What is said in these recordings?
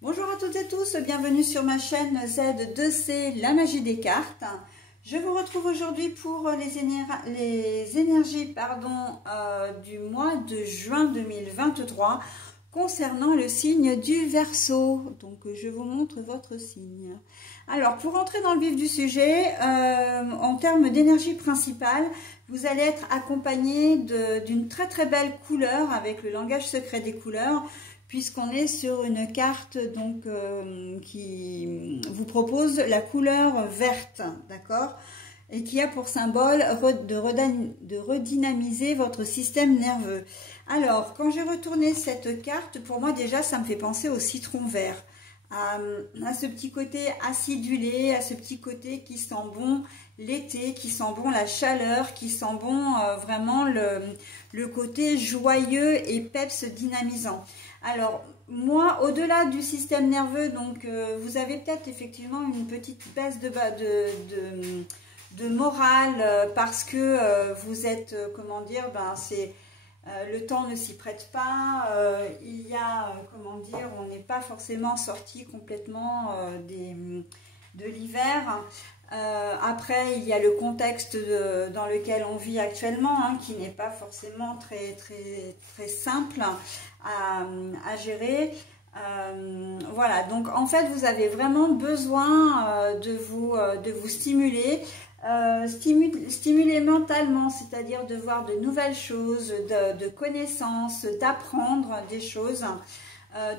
Bonjour à toutes et tous, bienvenue sur ma chaîne Z2C, la magie des cartes. Je vous retrouve aujourd'hui pour les énergies du mois de juin 2023 concernant le signe du Verseau. Donc je vous montre votre signe. Alors pour entrer dans le vif du sujet, en termes d'énergie principale, vous allez être accompagné d'une très belle couleur avec le langage secret des couleurs, puisqu'on est sur une carte donc qui vous propose la couleur verte, d'accord, et qui a pour symbole de redynamiser votre système nerveux. Alors, quand j'ai retourné cette carte, pour moi déjà, ça me fait penser au citron vert, à ce petit côté acidulé, à ce petit côté qui sent bon l'été, qui sent bon la chaleur, qui sent bon vraiment le côté joyeux et peps dynamisant. Alors, moi, au-delà du système nerveux, donc vous avez peut-être effectivement une petite baisse de morale parce que vous êtes, comment dire, le temps ne s'y prête pas, il y a, comment dire, on n'est pas forcément sorti complètement de l'hiver. Après, il y a le contexte dans lequel on vit actuellement, hein, qui n'est pas forcément très simple à gérer. Voilà, donc en fait, vous avez vraiment besoin de vous stimuler. Stimuler mentalement, c'est-à-dire de voir de nouvelles choses, de connaissances, d'apprendre des choses,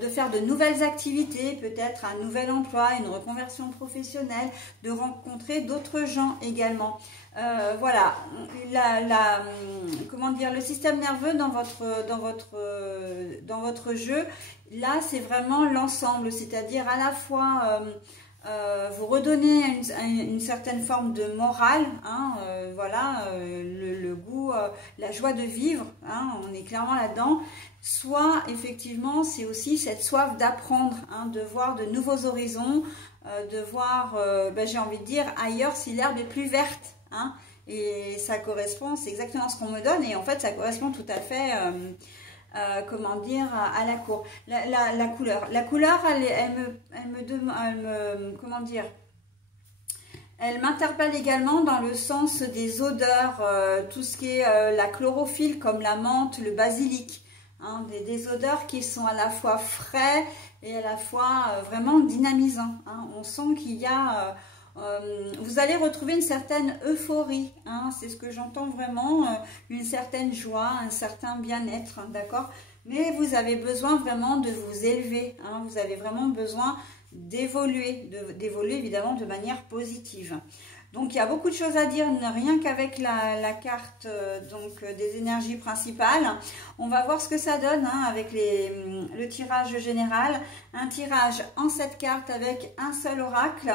de faire de nouvelles activités, peut-être un nouvel emploi, une reconversion professionnelle, de rencontrer d'autres gens également. Voilà, comment dire, le système nerveux dans votre jeu, là c'est vraiment l'ensemble, c'est-à-dire à la fois vous redonnez une certaine forme de morale, hein, voilà, le goût, la joie de vivre, hein, on est clairement là-dedans. Soit effectivement c'est aussi cette soif d'apprendre, hein, de voir de nouveaux horizons, de voir, j'ai envie de dire, ailleurs si l'herbe est plus verte, hein, et ça correspond, c'est exactement ce qu'on me donne, et en fait ça correspond tout à fait comment dire, à la cour. La couleur. La couleur, comment dire, elle m'interpelle également dans le sens des odeurs, tout ce qui est la chlorophylle, comme la menthe, le basilic, hein, des odeurs qui sont à la fois frais et à la fois vraiment dynamisants, hein. On sent qu'il y a vous allez retrouver une certaine euphorie, hein, c'est ce que j'entends vraiment, une certaine joie, un certain bien-être, hein, d'accord. Mais vous avez besoin vraiment de vous élever, hein, vous avez vraiment besoin d'évoluer évidemment de manière positive. Donc il y a beaucoup de choses à dire, rien qu'avec la carte donc des énergies principales. On va voir ce que ça donne, hein, avec le tirage général. Un tirage en 7 cartes avec un seul oracle.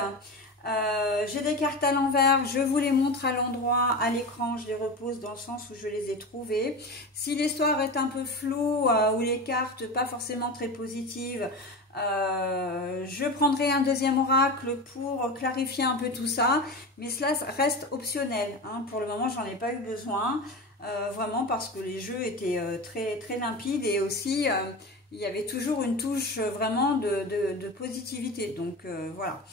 J'ai des cartes à l'envers, je vous les montre à l'endroit, à l'écran, je les repose dans le sens où je les ai trouvées. Si l'histoire est un peu floue ou les cartes pas forcément très positives, je prendrai un deuxième oracle pour clarifier un peu tout ça, mais cela reste optionnel, hein. Pour le moment, j'en ai pas eu besoin, vraiment parce que les jeux étaient très limpides et aussi il y avait toujours une touche vraiment de positivité, donc voilà.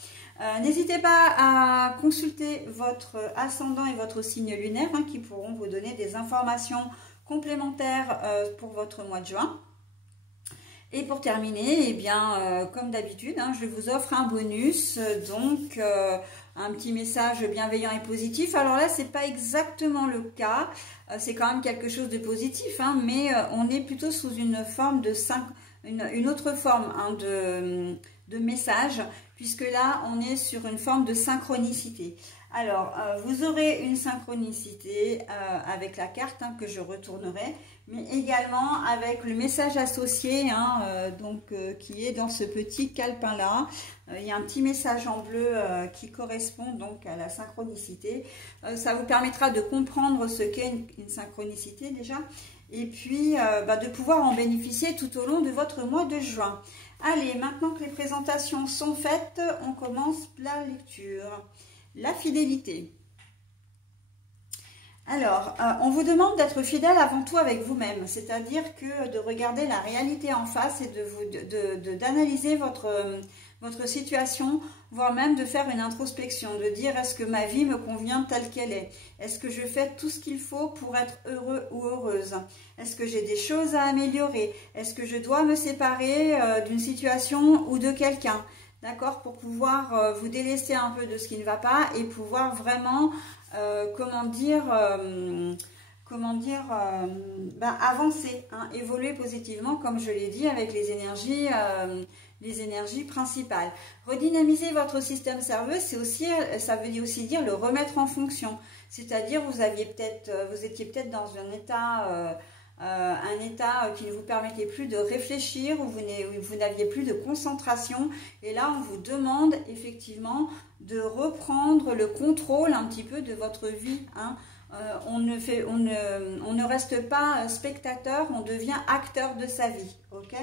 N'hésitez pas à consulter votre ascendant et votre signe lunaire, hein, qui pourront vous donner des informations complémentaires pour votre mois de juin. Et pour terminer, eh bien, comme d'habitude, hein, je vous offre un bonus, donc un petit message bienveillant et positif. Alors là, c'est pas exactement le cas, c'est quand même quelque chose de positif, hein, mais on est plutôt sous une forme une autre forme, hein, de message, puisque là, on est sur une forme de synchronicité. Alors, vous aurez une synchronicité avec la carte, hein, que je retournerai, mais également avec le message associé, hein, qui est dans ce petit calepin-là. Il y a un petit message en bleu qui correspond donc à la synchronicité. Ça vous permettra de comprendre ce qu'est une synchronicité déjà, et puis de pouvoir en bénéficier tout au long de votre mois de juin. Allez, maintenant que les présentations sont faites, on commence la lecture. La fidélité. Alors, on vous demande d'être fidèle avant tout avec vous-même, c'est-à-dire que de regarder la réalité en face et d'analyser votre situation, voire même de faire une introspection, de dire est-ce que ma vie me convient telle qu'elle est? Est-ce que je fais tout ce qu'il faut pour être heureux ou heureuse? Est-ce que j'ai des choses à améliorer? Est-ce que je dois me séparer d'une situation ou de quelqu'un? D'accord? Pour pouvoir vous délaisser un peu de ce qui ne va pas et pouvoir vraiment, avancer, hein, évoluer positivement, comme je l'ai dit, avec les énergies principales. Redynamiser votre système nerveux, ça veut aussi dire le remettre en fonction. C'est-à-dire, vous étiez peut-être dans un état qui ne vous permettait plus de réfléchir, où vous n'aviez plus de concentration. Et là, on vous demande effectivement de reprendre le contrôle un petit peu de votre vie, hein. On ne reste pas spectateur, on devient acteur de sa vie, ok?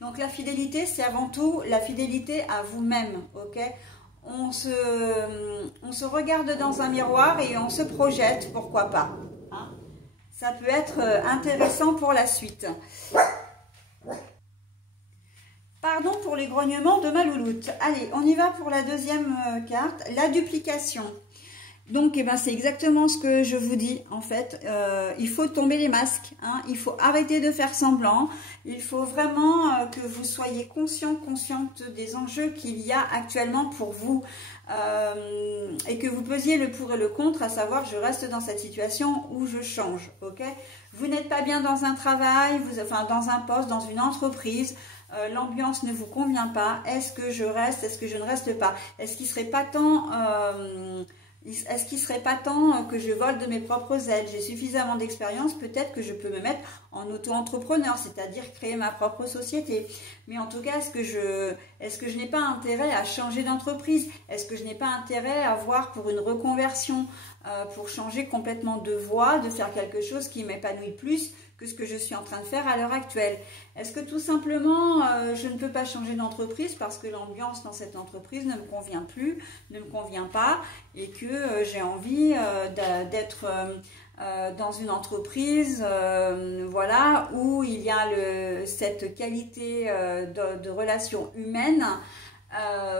Donc la fidélité, c'est avant tout la fidélité à vous-même, ok? On se regarde dans un miroir et on se projette, pourquoi pas, hein? Ça peut être intéressant pour la suite. Pardon pour les grognements de ma louloute. Allez, on y va pour la deuxième carte, la duplication. Donc, c'est exactement ce que je vous dis, en fait. Il faut tomber les masques, hein. Il faut arrêter de faire semblant. Il faut vraiment que vous soyez consciente des enjeux qu'il y a actuellement pour vous. Et que vous pesiez le pour et le contre, à savoir, je reste dans cette situation ou je change, ok? Vous n'êtes pas bien dans un travail, dans un poste, dans une entreprise. L'ambiance ne vous convient pas. Est-ce que je reste? Est-ce que je ne reste pas? Est-ce qu'il serait pas temps... Est-ce qu'il ne serait pas temps que je vole de mes propres ailes? J'ai suffisamment d'expérience, peut-être que je peux me mettre en auto-entrepreneur, c'est-à-dire créer ma propre société. Mais en tout cas, est-ce que je n'ai pas intérêt à changer d'entreprise? Est-ce que je n'ai pas intérêt à voir pour une reconversion, pour changer complètement de voie, de faire quelque chose qui m'épanouit plus que ce que je suis en train de faire à l'heure actuelle? Est-ce que tout simplement, je ne peux pas changer d'entreprise parce que l'ambiance dans cette entreprise ne me convient plus, ne me convient pas, et que j'ai envie d'être dans une entreprise voilà, où il y a cette qualité de relation humaine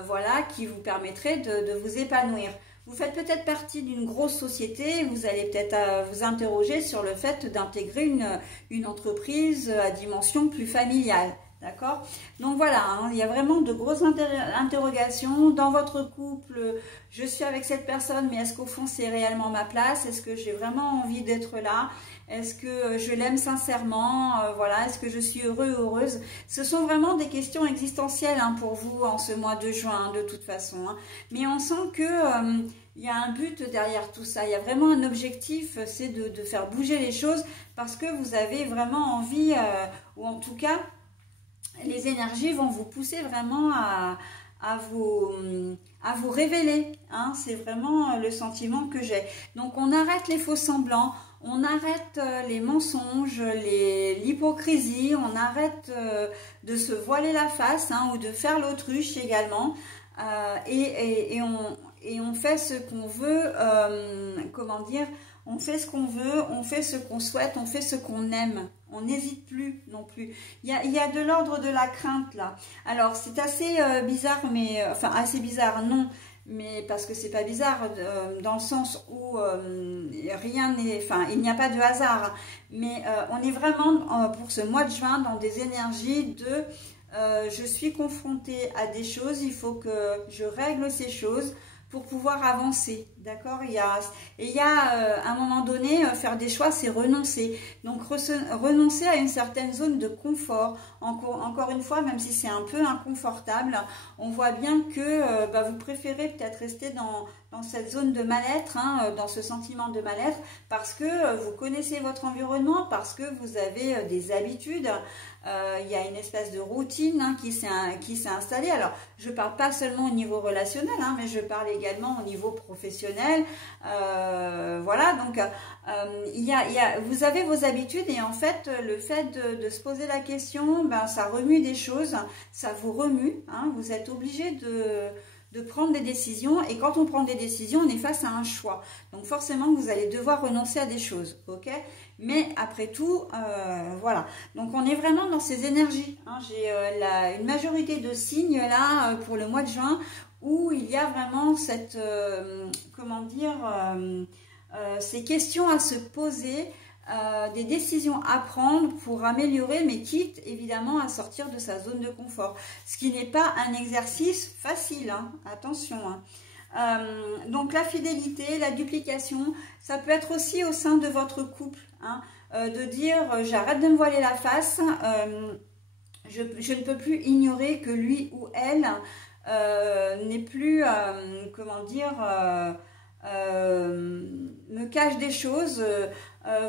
voilà, qui vous permettrait de vous épanouir? Vous faites peut-être partie d'une grosse société, vous allez peut-être vous interroger sur le fait d'intégrer une entreprise à dimension plus familiale, d'accord? Donc voilà, hein, il y a vraiment de grosses interrogations. Dans votre couple, je suis avec cette personne, mais est-ce qu'au fond c'est réellement ma place? Est-ce que j'ai vraiment envie d'être là? Est-ce que je l'aime sincèrement? Voilà, est-ce que je suis heureux, heureuse? Ce sont vraiment des questions existentielles, hein, pour vous en ce mois de juin, de toute façon, hein. Mais on sent que il y a un but derrière tout ça. Il y a vraiment un objectif, c'est de faire bouger les choses parce que vous avez vraiment envie, ou en tout cas, les énergies vont vous pousser vraiment à vous révéler, hein. C'est vraiment le sentiment que j'ai. Donc on arrête les faux semblants, on arrête les mensonges, l'hypocrisie, on arrête de se voiler la face, hein, ou de faire l'autruche également, et on fait ce qu'on veut, comment dire, on fait ce qu'on veut, on fait ce qu'on souhaite, on fait ce qu'on aime. On n'hésite plus non plus. Il y a de l'ordre de la crainte là. Alors c'est assez bizarre, mais enfin assez bizarre, non, mais parce que c'est pas bizarre dans le sens où rien n'est, enfin il n'y a pas de hasard. Mais on est vraiment pour ce mois de juin dans des énergies de je suis confrontée à des choses, il faut que je règle ces choses pour pouvoir avancer, d'accord? Il y a à un moment donné, faire des choix, c'est renoncer. Donc, renoncer à une certaine zone de confort. Encore une fois, même si c'est un peu inconfortable, on voit bien que vous préférez peut-être rester dans cette zone de mal-être, hein, dans ce sentiment de mal-être, parce que vous connaissez votre environnement, parce que vous avez des habitudes. Il y a une espèce de routine, hein, qui s'est installée. Alors, je ne parle pas seulement au niveau relationnel, hein, mais je parle également au niveau professionnel. Voilà, donc vous avez vos habitudes et en fait, le fait de se poser la question, ça remue des choses, ça vous remue, hein, vous êtes obligé de prendre des décisions. Et quand on prend des décisions, on est face à un choix. Donc forcément, vous allez devoir renoncer à des choses, ok? Mais après tout, voilà. Donc on est vraiment dans ces énergies. Hein. J'ai une majorité de signes là pour le mois de juin où il y a vraiment cette, comment dire, ces questions à se poser. Des décisions à prendre pour améliorer, mais quitte évidemment à sortir de sa zone de confort. Ce qui n'est pas un exercice facile, hein, attention. Hein. Donc la fidélité, la duplication, ça peut être aussi au sein de votre couple. Hein, de dire j'arrête de me voiler la face, je ne peux plus ignorer que lui ou elle n'est plus, comment dire, me cache des choses.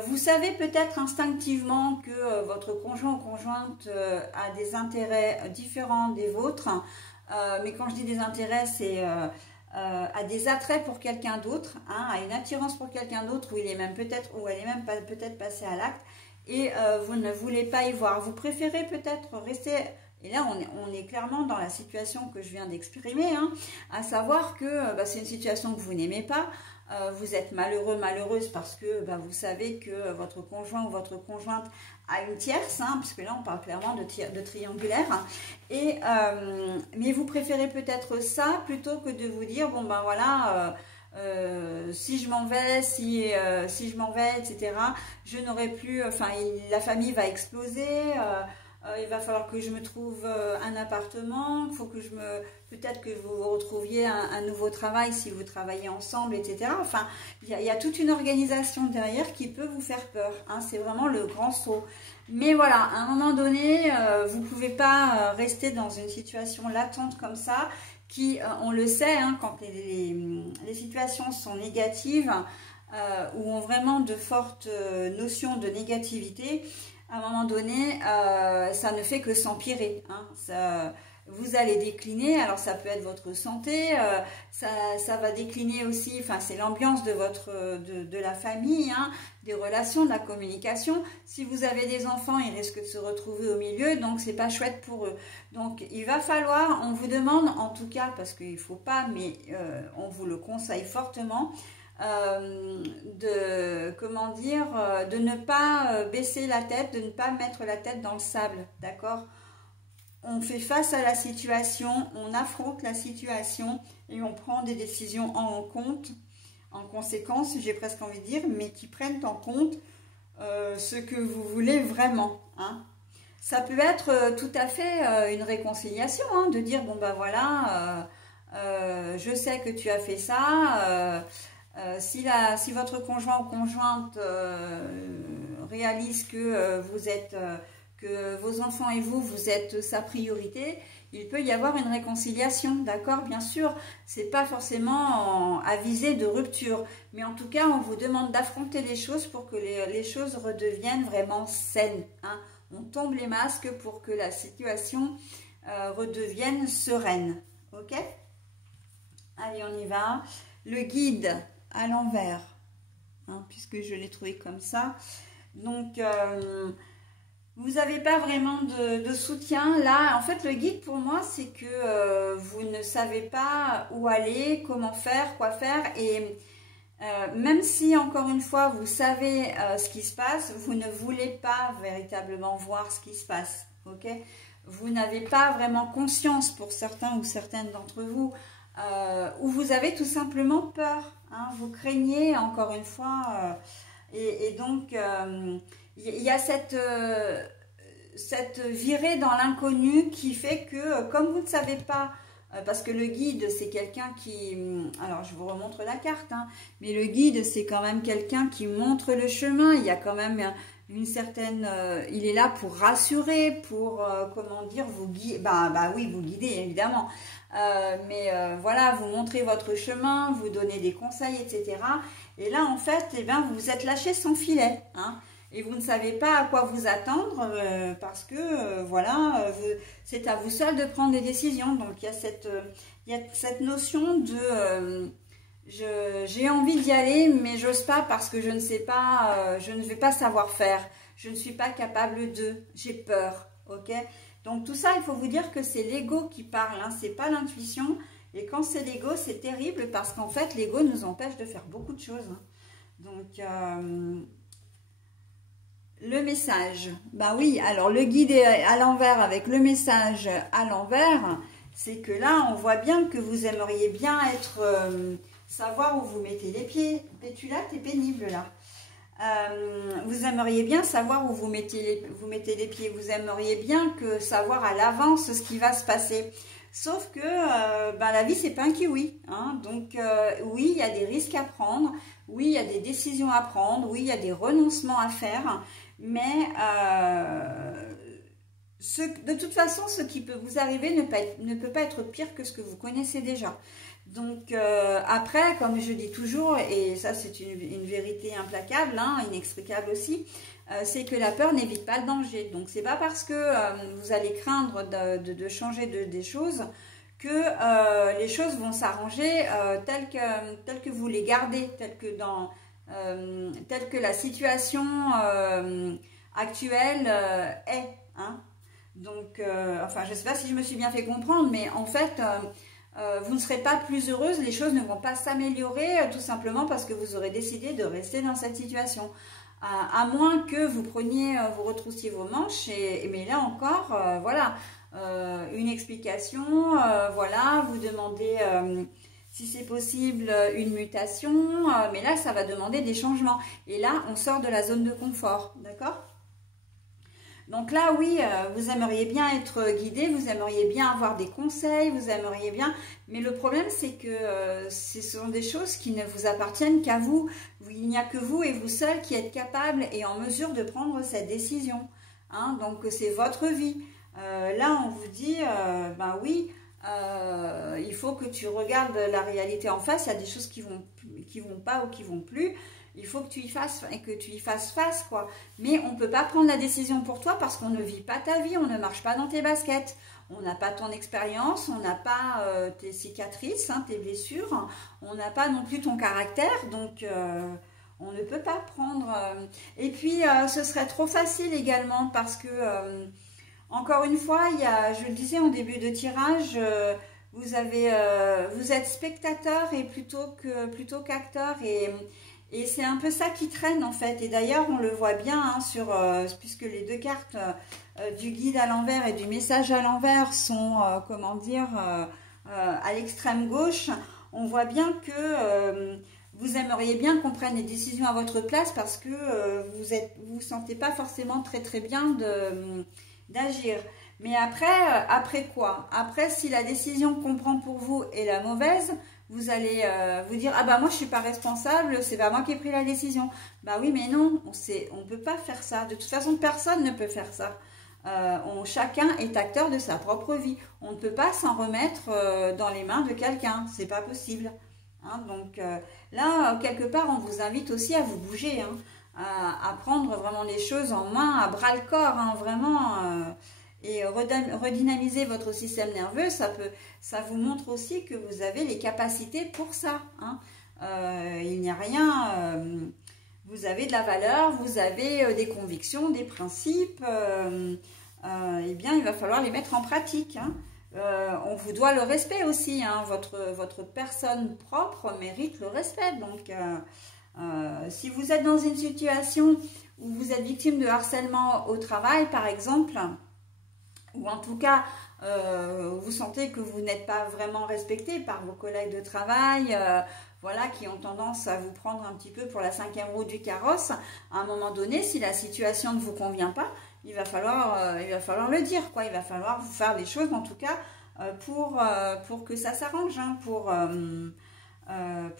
Vous savez peut-être instinctivement que votre conjoint ou conjointe a des intérêts différents des vôtres, mais quand je dis des intérêts, c'est a des attraits pour quelqu'un d'autre, hein, a une attirance pour quelqu'un d'autre, où il est même peut-être, ou elle est même peut-être passée à l'acte, et vous ne voulez pas y voir. Vous préférez peut-être rester. Et là, on est clairement dans la situation que je viens d'exprimer, hein, à savoir que c'est une situation que vous n'aimez pas. Vous êtes malheureux, malheureuse parce que vous savez que votre conjoint ou votre conjointe a une tierce, hein, puisque là on parle clairement de triangulaire. Et, mais vous préférez peut-être ça plutôt que de vous dire, bon ben voilà, si je m'en vais, si je m'en vais, etc., je n'aurai plus, enfin la famille va exploser. Il va falloir que je me trouve un appartement, il faut que peut-être que vous retrouviez un nouveau travail si vous travaillez ensemble, etc. Enfin, il y a toute une organisation derrière qui peut vous faire peur. Hein, c'est vraiment le grand saut. Mais voilà, à un moment donné, vous ne pouvez pas rester dans une situation latente comme ça, qui, on le sait, hein, quand les situations sont négatives, ou ont vraiment de fortes notions de négativité, à un moment donné, ça ne fait que s'empirer. Hein. Vous allez décliner, alors ça peut être votre santé, ça va décliner aussi, enfin c'est l'ambiance de la famille, hein, des relations, de la communication. Si vous avez des enfants, ils risquent de se retrouver au milieu, donc c'est pas chouette pour eux. Donc il va falloir, on vous demande en tout cas, parce qu'il ne faut pas, mais on vous le conseille fortement, comment dire, de ne pas baisser la tête, de ne pas mettre la tête dans le sable, d'accord? On fait face à la situation, on affronte la situation et on prend des décisions en conséquence, j'ai presque envie de dire, mais qui prennent en compte ce que vous voulez vraiment, hein. Ça peut être tout à fait une réconciliation, hein, de dire, bon ben voilà, je sais que tu as fait ça, si votre conjoint ou conjointe réalise que que vos enfants et vous êtes sa priorité, il peut y avoir une réconciliation, d'accord? Bien sûr, c'est pas forcément à viser de rupture, mais en tout cas, on vous demande d'affronter les choses pour que les choses redeviennent vraiment saines, hein. On tombe les masques pour que la situation redevienne sereine, ok? Allez, on y va. Le guide à l'envers, hein, puisque je l'ai trouvé comme ça. Donc, vous n'avez pas vraiment de soutien. Là, en fait, le guide pour moi, c'est que vous ne savez pas où aller, comment faire, quoi faire. Et même si, encore une fois, vous savez ce qui se passe, vous ne voulez pas véritablement voir ce qui se passe, ok? Vous n'avez pas vraiment conscience, pour certains ou certaines d'entre vous, où vous avez tout simplement peur, hein, vous craignez encore une fois, et donc il y a cette virée dans l'inconnu qui fait que comme vous ne savez pas, parce que le guide c'est quelqu'un qui, alors je vous remontre la carte, hein, mais le guide c'est quand même quelqu'un qui montre le chemin, il y a quand même une certaine, il est là pour rassurer, pour comment dire, vous guider, oui, vous guider évidemment, mais voilà, vous montrez votre chemin, vous donnez des conseils, etc. Et là en fait, eh bien, vous vous êtes lâché sans filet, hein, et vous ne savez pas à quoi vous attendre parce que voilà, c'est à vous seul de prendre des décisions. Donc il y a cette notion de j'ai envie d'y aller, mais j'ose pas parce que je ne sais pas, je ne vais pas savoir faire, je ne suis pas capable de, j'ai peur, ok? Donc tout ça, il faut vous dire que c'est l'ego qui parle, hein, c'est pas l'intuition. Et quand c'est l'ego, c'est terrible parce qu'en fait, l'ego nous empêche de faire beaucoup de choses. Hein. Donc, le message. Bah oui, alors le guide est à l'envers avec le message à l'envers. C'est que là, on voit bien que vous aimeriez bien être... savoir où vous mettez les pieds. Et tu là, t'es pénible là. Vous aimeriez bien savoir où vous mettez les pieds. Vous aimeriez bien savoir à l'avance ce qui va se passer. Sauf que ben, la vie, c'est pas un kiwi. Hein. Donc, oui, il y a des risques à prendre. Oui, il y a des décisions à prendre. Oui, il y a des renoncements à faire. Mais de toute façon, ce qui peut vous arriver ne peut pas être pire que ce que vous connaissez déjà. Donc après, comme je dis toujours, et ça c'est une vérité implacable, hein, inextricable aussi, c'est que la peur n'évite pas le danger. Donc c'est pas parce que vous allez craindre de changer des choses que les choses vont s'arranger telles que vous les gardez, telles que la situation actuelle est. Hein. Donc, enfin, je ne sais pas si je me suis bien fait comprendre, mais en fait, vous ne serez pas plus heureuse, les choses ne vont pas s'améliorer tout simplement parce que vous aurez décidé de rester dans cette situation. À moins que vous vous retroussiez vos manches, mais là encore, voilà, une explication, voilà, vous demandez si c'est possible une mutation, mais là, ça va demander des changements. Et là, on sort de la zone de confort, d'accord ? Donc là, oui, vous aimeriez bien être guidé, vous aimeriez bien avoir des conseils, vous aimeriez bien... Mais le problème, c'est que ce sont des choses qui ne vous appartiennent qu'à vous. Il n'y a que vous et vous seul qui êtes capable et en mesure de prendre cette décision. Hein, donc, c'est votre vie. Là, on vous dit, ben oui, il faut que tu regardes la réalité en face. Il y a des choses qui vont pas ou qui vont plus. Il faut que tu y fasses face, quoi. Mais on ne peut pas prendre la décision pour toi parce qu'on ne vit pas ta vie, on ne marche pas dans tes baskets. On n'a pas ton expérience, on n'a pas tes cicatrices, hein, tes blessures. On n'a pas non plus ton caractère, donc on ne peut pas prendre... Et puis, ce serait trop facile également parce que, encore une fois, je le disais en début de tirage... vous êtes spectateur et plutôt qu'acteur et c'est un peu ça qui traîne en fait. Et d'ailleurs, on le voit bien hein, puisque les deux cartes du guide à l'envers et du message à l'envers sont, comment dire, à l'extrême gauche. On voit bien que vous aimeriez bien qu'on prenne les décisions à votre place parce que vous sentez pas forcément très très bien d'agir. Mais après quoi? Après, si la décision qu'on prend pour vous est la mauvaise, vous allez vous dire « Ah bah moi je suis pas responsable, c'est pas moi qui ai pris la décision. » Bah oui mais non, on peut pas faire ça. De toute façon, personne ne peut faire ça. Chacun est acteur de sa propre vie. On ne peut pas s'en remettre dans les mains de quelqu'un. C'est pas possible. Hein, donc là, quelque part, on vous invite aussi à vous bouger, hein, à prendre vraiment les choses en main, à bras le corps, hein, vraiment... et redynamiser votre système nerveux, ça vous montre aussi que vous avez les capacités pour ça. Hein. Il n'y a rien, vous avez de la valeur, vous avez des convictions, des principes, eh bien il va falloir les mettre en pratique. Hein. On vous doit le respect aussi, hein. Votre personne propre mérite le respect. Donc si vous êtes dans une situation où vous êtes victime de harcèlement au travail par exemple, ou en tout cas, vous sentez que vous n'êtes pas vraiment respecté par vos collègues de travail, voilà, qui ont tendance à vous prendre un petit peu pour la 5e roue du carrosse, à un moment donné, si la situation ne vous convient pas, il va falloir le dire, quoi. Il va falloir vous faire les choses, en tout cas, pour que ça s'arrange, hein,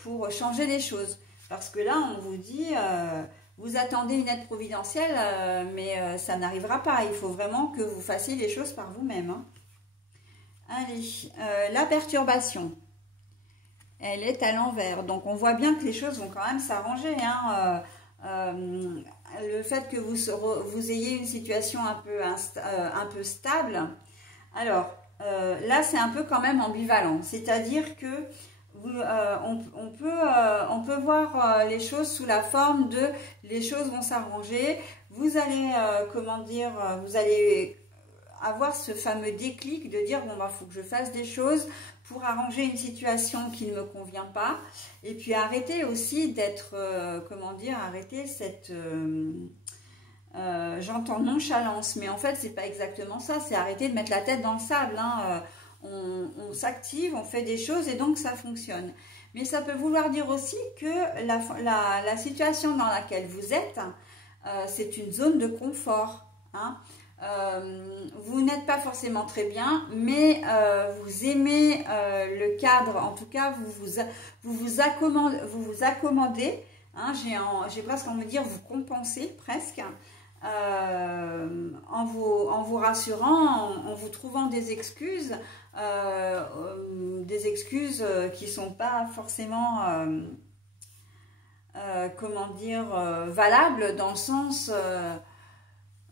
pour changer les choses. Parce que là, on vous dit... vous attendez une aide providentielle, mais ça n'arrivera pas. Il faut vraiment que vous fassiez les choses par vous-même. Hein. Allez, la perturbation, elle est à l'envers. Donc, on voit bien que les choses vont quand même s'arranger. Hein. Le fait que vous ayez une situation un peu stable. Alors, là, c'est un peu quand même ambivalent. C'est-à-dire que on peut voir les choses sous la forme de les choses vont s'arranger, vous allez comment dire, vous allez avoir ce fameux déclic de dire, bon, bah, faut que je fasse des choses pour arranger une situation qui ne me convient pas. Et puis arrêter aussi d'être, comment dire, arrêter cette... j'entends nonchalance, mais en fait, c'est pas exactement ça. C'est arrêter de mettre la tête dans le sable, hein. On s'active, on fait des choses et donc ça fonctionne. Mais ça peut vouloir dire aussi que la situation dans laquelle vous êtes, c'est une zone de confort, hein. Vous n'êtes pas forcément très bien, mais vous aimez le cadre, en tout cas vous vous accommodez, hein, j'ai presque envie de dire vous compensez presque, en vous rassurant, en vous trouvant des excuses qui sont pas forcément comment dire valables, dans le sens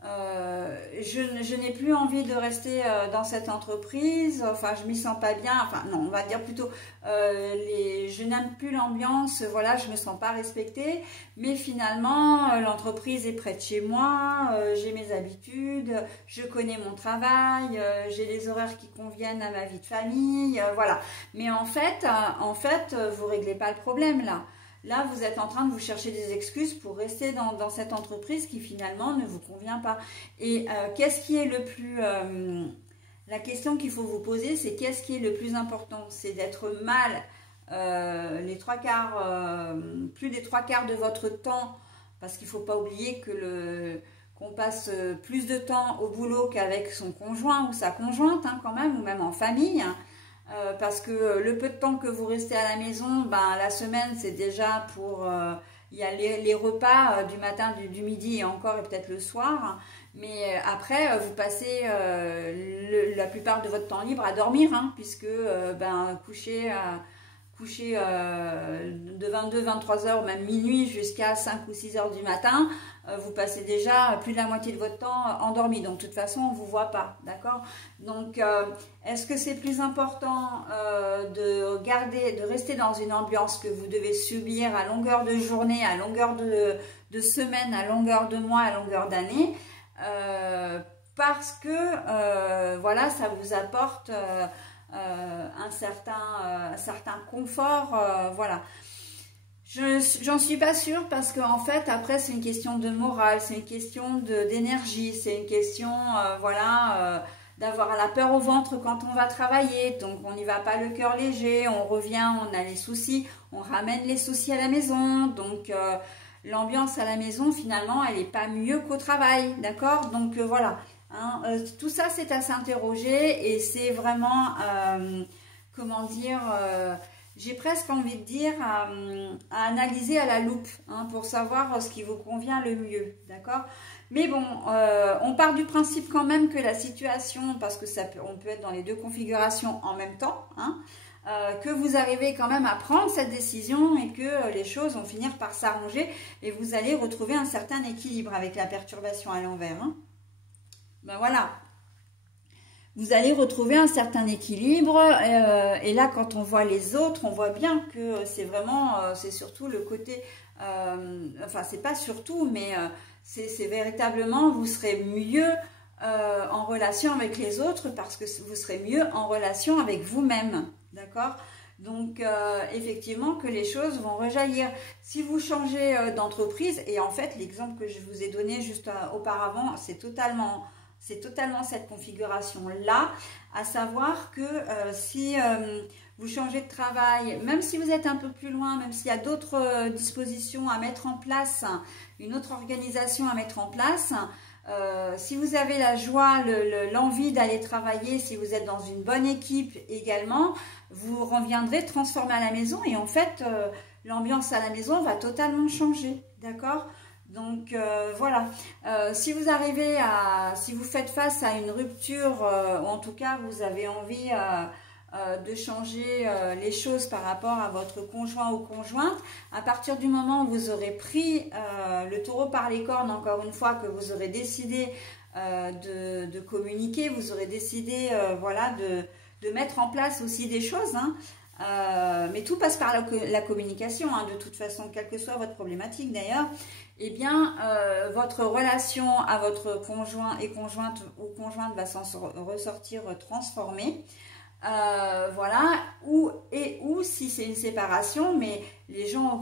je n'ai plus envie de rester dans cette entreprise, enfin je m'y sens pas bien, enfin non, on va dire plutôt je n'aime plus l'ambiance, voilà, je me sens pas respectée, mais finalement l'entreprise est près de chez moi, j'ai mes habitudes, je connais mon travail, j'ai les horaires qui conviennent à ma vie de famille, voilà. Mais en fait vous réglez pas le problème là. Là, vous êtes en train de vous chercher des excuses pour rester dans cette entreprise qui finalement ne vous convient pas. Et qu'est-ce qui est le plus... la question qu'il faut vous poser, c'est qu'est-ce qui est le plus important? C'est d'être mal plus des 3/4 de votre temps, parce qu'il ne faut pas oublier que qu'on passe plus de temps au boulot qu'avec son conjoint ou sa conjointe, hein, quand même, ou même en famille, hein. Parce que le peu de temps que vous restez à la maison, ben, la semaine, c'est déjà pour... il y a les repas du matin, du midi et encore, et peut-être le soir. Mais après, vous passez la plupart de votre temps libre à dormir, hein, puisque ben, coucher de 22, 23 heures, même minuit, jusqu'à 5 ou 6 heures du matin, vous passez déjà plus de la moitié de votre temps endormi. Donc, de toute façon, on ne vous voit pas, d'accord? Donc, est-ce que c'est plus important de rester dans une ambiance que vous devez subir à longueur de journée, à longueur de semaine, à longueur de mois, à longueur d'année, parce que, voilà, ça vous apporte... un certain confort, voilà. J'en suis pas sûre, parce qu'en fait après c'est une question de morale, c'est une question d'énergie, c'est une question voilà, d'avoir la peur au ventre quand on va travailler, donc on n'y va pas le cœur léger, on revient, on a les soucis, on ramène les soucis à la maison, donc l'ambiance à la maison finalement elle n'est pas mieux qu'au travail, d'accord? Donc voilà. Hein, tout ça c'est à s'interroger, et c'est vraiment comment dire, j'ai presque envie de dire à analyser à la loupe, hein, pour savoir ce qui vous convient le mieux, d'accord? Mais bon, on part du principe quand même que la situation, parce que on peut être dans les deux configurations en même temps, hein, que vous arrivez quand même à prendre cette décision et que les choses vont finir par s'arranger et vous allez retrouver un certain équilibre avec la perturbation à l'envers, hein. Ben voilà, vous allez retrouver un certain équilibre, et là quand on voit les autres, on voit bien que c'est vraiment, c'est surtout le côté, enfin c'est pas surtout, mais c'est véritablement, vous serez mieux en relation avec les autres, parce que vous serez mieux en relation avec vous-même, d'accord? Donc effectivement que les choses vont rejaillir. Si vous changez d'entreprise, et en fait l'exemple que je vous ai donné juste auparavant, c'est totalement cette configuration-là, à savoir que si vous changez de travail, même si vous êtes un peu plus loin, même s'il y a d'autres dispositions à mettre en place, une autre organisation à mettre en place, si vous avez la joie, l'envie d'aller travailler, si vous êtes dans une bonne équipe également, vous reviendrez transformer à la maison, et en fait, l'ambiance à la maison va totalement changer, d'accord ? Donc voilà, si vous arrivez si vous faites face à une rupture, ou en tout cas vous avez envie de changer les choses par rapport à votre conjoint ou conjointe, à partir du moment où vous aurez pris le taureau par les cornes, encore une fois, que vous aurez décidé de communiquer, vous aurez décidé voilà, de mettre en place aussi des choses, hein. mais tout passe par la communication, hein, de toute façon, quelle que soit votre problématique d'ailleurs. Eh bien, votre relation à votre conjoint et conjointe ou conjointe va s'en ressortir transformée. Voilà, ou si c'est une séparation, mais les gens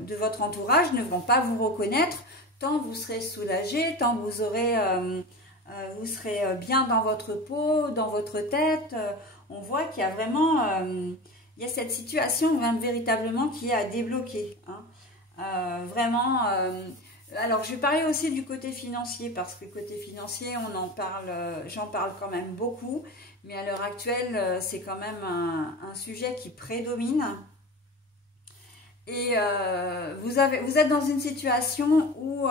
de votre entourage ne vont pas vous reconnaître tant vous serez soulagé, tant vous serez bien dans votre peau, dans votre tête. On voit qu'il y a vraiment il y a cette situation même véritablement qui est à débloquer, hein. Vraiment. Alors, je vais parler aussi du côté financier, parce que le côté financier, j'en parle quand même beaucoup, mais à l'heure actuelle, c'est quand même un sujet qui prédomine. Et vous êtes dans une situation où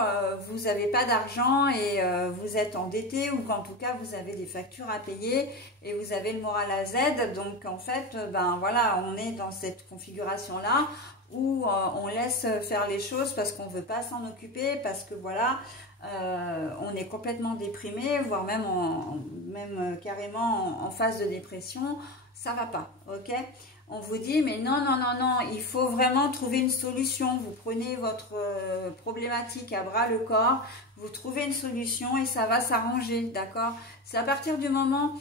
vous n'avez pas d'argent et vous êtes endetté, ou qu'en tout cas vous avez des factures à payer et vous avez le moral à Z. Donc en fait, ben voilà, on est dans cette configuration-là où on laisse faire les choses parce qu'on ne veut pas s'en occuper, parce que voilà, on est complètement déprimé, voire même carrément en phase de dépression. Ça va pas, ok? On vous dit, mais non, non, non, non, il faut vraiment trouver une solution. Vous prenez votre problématique à bras le corps, vous trouvez une solution et ça va s'arranger, d'accord? C'est à partir du moment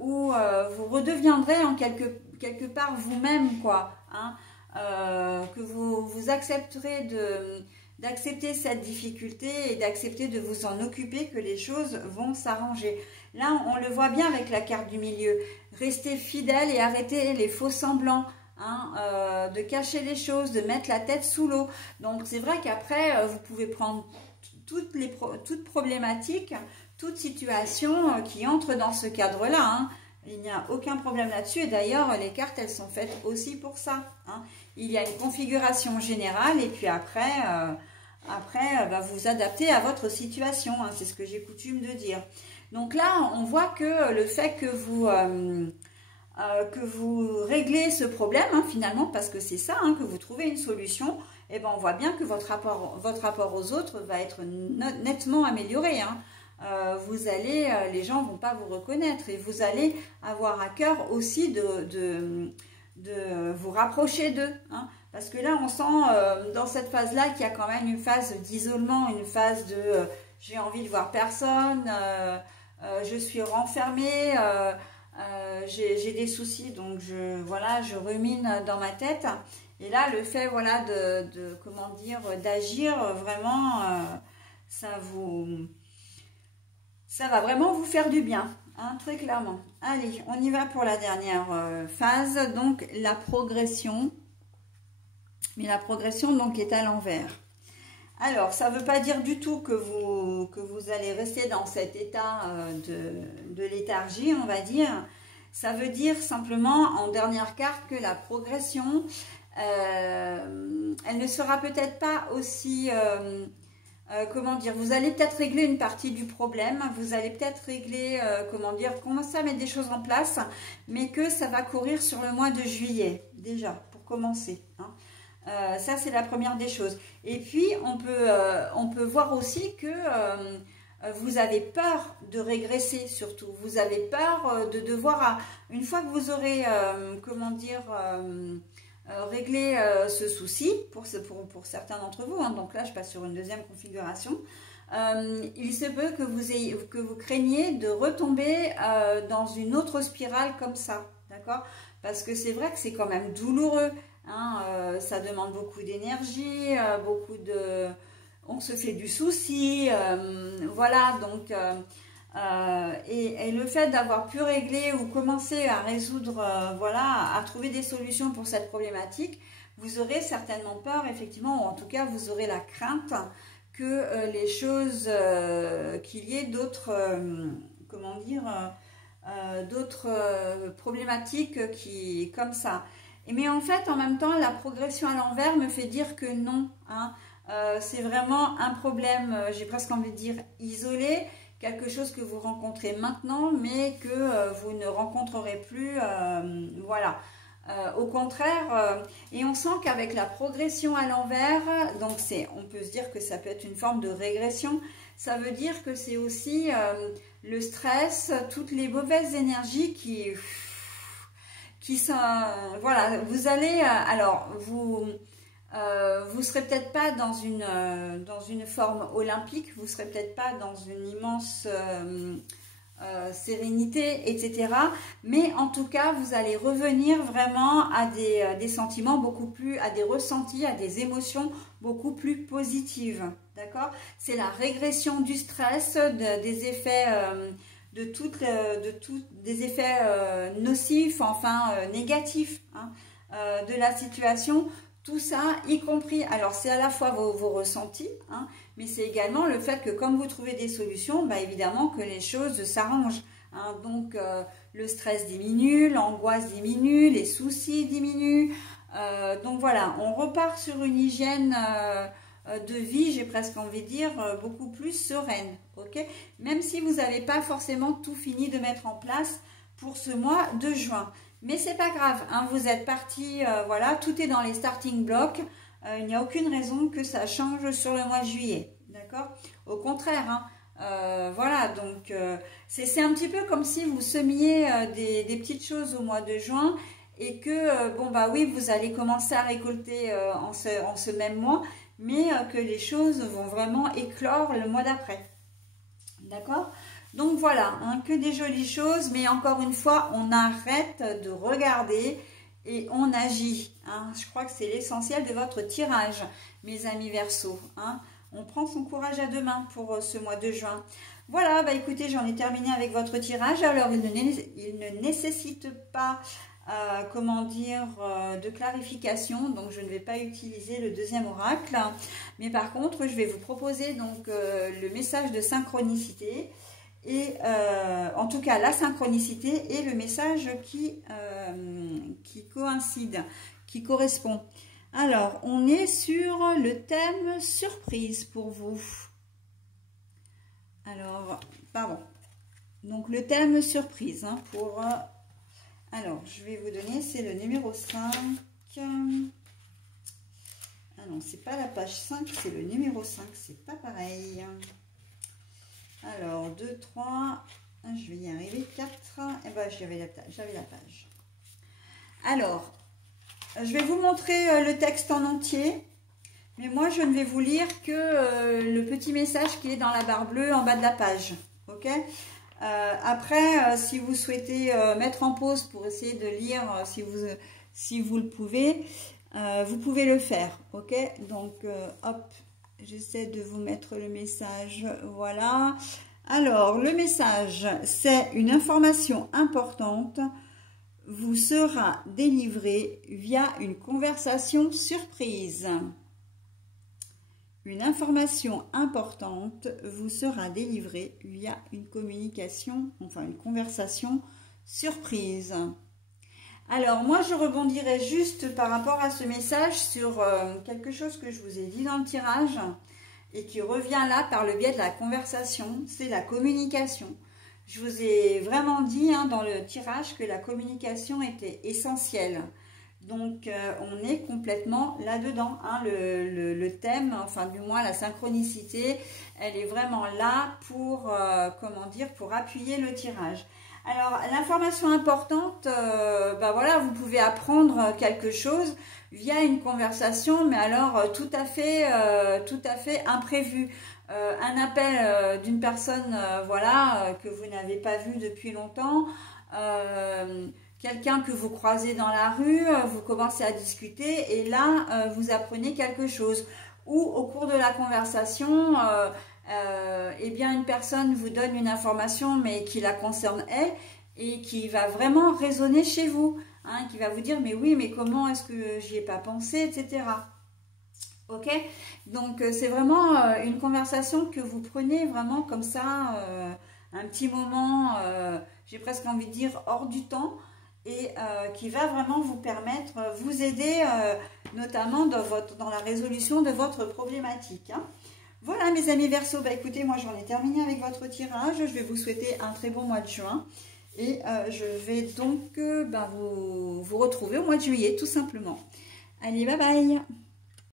où vous redeviendrez en quelque part vous-même, quoi, hein, que vous accepterez d'accepter cette difficulté et d'accepter de vous en occuper, que les choses vont s'arranger. Là, on le voit bien avec la carte du milieu. Restez fidèle et arrêtez les faux semblants, hein, de cacher les choses, de mettre la tête sous l'eau. Donc, c'est vrai qu'après, vous pouvez prendre toute problématique, toute situation qui entre dans ce cadre-là, hein. Il n'y a aucun problème là-dessus. Et d'ailleurs, les cartes, elles sont faites aussi pour ça, hein. Il y a une configuration générale et puis après vous adaptez à votre situation, hein. C'est ce que j'ai coutume de dire. Donc là, on voit que le fait que vous réglez ce problème, hein, finalement, parce que c'est ça, hein, que vous trouvez une solution, et ben on voit bien que votre rapport aux autres va être nettement amélioré, hein. Les gens vont pas vous reconnaître et vous allez avoir à cœur aussi de vous rapprocher d'eux, hein, parce que là on sent dans cette phase là qu'il y a quand même une phase d'isolement, une phase de j'ai envie de voir personne, je suis renfermée, j'ai des soucis, donc je rumine dans ma tête. Et là le fait voilà comment dire, d'agir vraiment, ça va vraiment vous faire du bien, hein, très clairement. Allez, on y va pour la dernière phase, donc la progression. Mais la progression donc est à l'envers. Alors, ça ne veut pas dire du tout que vous allez rester dans cet état de léthargie, on va dire. Ça veut dire simplement, en dernière carte, que la progression, elle ne sera peut-être pas aussi... comment dire, vous allez peut-être régler une partie du problème, vous allez peut-être régler, comment dire, commencer à mettre des choses en place, mais que ça va courir sur le mois de juillet, déjà, pour commencer, hein. Ça, c'est la première des choses. Et puis, on peut voir aussi que vous avez peur de régresser, surtout. Vous avez peur de devoir, une fois que vous aurez, comment dire... régler ce souci pour certains d'entre vous, hein. Donc là je passe sur une deuxième configuration. Il se peut que vous craigniez de retomber dans une autre spirale comme ça, d'accord? Parce que c'est vrai que c'est quand même douloureux, hein, ça demande beaucoup d'énergie, on se fait du souci, voilà, donc et le fait d'avoir pu régler ou commencer à résoudre, voilà, à trouver des solutions pour cette problématique, vous aurez certainement peur, effectivement, ou en tout cas vous aurez la crainte que les choses, qu'il y ait d'autres, comment dire, d'autres problématiques comme ça. Mais en fait, en même temps, la progression à l'envers me fait dire que non, hein, c'est vraiment un problème, j'ai presque envie de dire isolé, quelque chose que vous rencontrez maintenant, mais que vous ne rencontrerez plus, voilà. Au contraire, et on sent qu'avec la progression à l'envers, donc on peut se dire que ça peut être une forme de régression, ça veut dire que c'est aussi le stress, toutes les mauvaises énergies qui sont, voilà, vous allez, alors, vous serez peut-être pas dans une forme olympique, vous serez peut-être pas dans une immense sérénité, etc. Mais en tout cas, vous allez revenir vraiment à des sentiments beaucoup plus, à des ressentis, à des émotions beaucoup plus positives. D'accord? C'est la régression du stress, des effets, des effets nocifs, enfin négatifs, hein, de la situation. Tout ça, y compris, alors c'est à la fois vos ressentis, hein, mais c'est également le fait que comme vous trouvez des solutions, bah évidemment que les choses s'arrangent. Hein, donc le stress diminue, l'angoisse diminue, les soucis diminuent. Donc voilà, on repart sur une hygiène de vie, j'ai presque envie de dire, beaucoup plus sereine. Okay, même si vous n'avez pas forcément tout fini de mettre en place pour ce mois de juin. Mais c'est pas grave, hein, vous êtes parti, voilà, tout est dans les starting blocks. Il n'y a aucune raison que ça change sur le mois de juillet, d'accord? Au contraire, hein, voilà, donc c'est un petit peu comme si vous semiez des petites choses au mois de juin et que, bon bah oui, vous allez commencer à récolter en ce même mois, mais que les choses vont vraiment éclore le mois d'après, d'accord? Donc voilà, hein, que des jolies choses, mais encore une fois, on arrête de regarder et on agit. Hein. Je crois que c'est l'essentiel de votre tirage, mes amis Verseaux. Hein. On prend son courage à deux mains pour ce mois de juin. Voilà, bah écoutez, j'en ai terminé avec votre tirage. Alors, il ne nécessite pas, comment dire, de clarification. Donc, je ne vais pas utiliser le deuxième oracle. Mais par contre, je vais vous proposer donc le message de synchronicité. Et en tout cas la synchronicité et le message qui coïncide, qui correspond. Alors, on est sur le thème surprise pour vous. Alors, pardon. Donc, le thème surprise, hein, pour... alors, je vais vous donner, c'est le numéro 5. Ah non, c'est pas la page 5, c'est le numéro 5, c'est pas pareil. Alors, 2, 3, je vais y arriver, 4, et ben j'avais la page. Alors, je vais vous montrer le texte en entier, mais moi je ne vais vous lire que le petit message qui est dans la barre bleue en bas de la page. Ok? Après, si vous souhaitez mettre en pause pour essayer de lire, si vous le pouvez, vous pouvez le faire. Ok? Donc, hop. J'essaie de vous mettre le message, voilà. Alors, le message, c'est une information importante vous sera délivrée via une conversation surprise. Une information importante vous sera délivrée via une communication, enfin une conversation surprise. Alors, moi, je rebondirai juste par rapport à ce message sur quelque chose que je vous ai dit dans le tirage et qui revient là par le biais de la conversation, c'est la communication. Je vous ai vraiment dit hein, dans le tirage que la communication était essentielle. Donc, on est complètement là-dedans. Hein, le thème, enfin du moins la synchronicité, elle est vraiment là pour, comment dire, pour appuyer le tirage. Alors, l'information importante, ben voilà, vous pouvez apprendre quelque chose via une conversation, mais alors tout à fait imprévu. Un appel d'une personne, voilà, que vous n'avez pas vu depuis longtemps, quelqu'un que vous croisez dans la rue, vous commencez à discuter et là, vous apprenez quelque chose. Ou au cours de la conversation, eh bien une personne vous donne une information mais qui la concerne elle et qui va vraiment résonner chez vous, hein, qui va vous dire mais oui mais comment est-ce que j'y ai pas pensé, etc. Ok, donc c'est vraiment une conversation que vous prenez vraiment comme ça, un petit moment, j'ai presque envie de dire hors du temps et qui va vraiment vous permettre, vous aider notamment dans la résolution de votre problématique, hein. Voilà mes amis Verseaux, bah écoutez, moi j'en ai terminé avec votre tirage. Je vais vous souhaiter un très bon mois de juin. Et je vais donc vous retrouver au mois de juillet tout simplement. Allez, bye bye!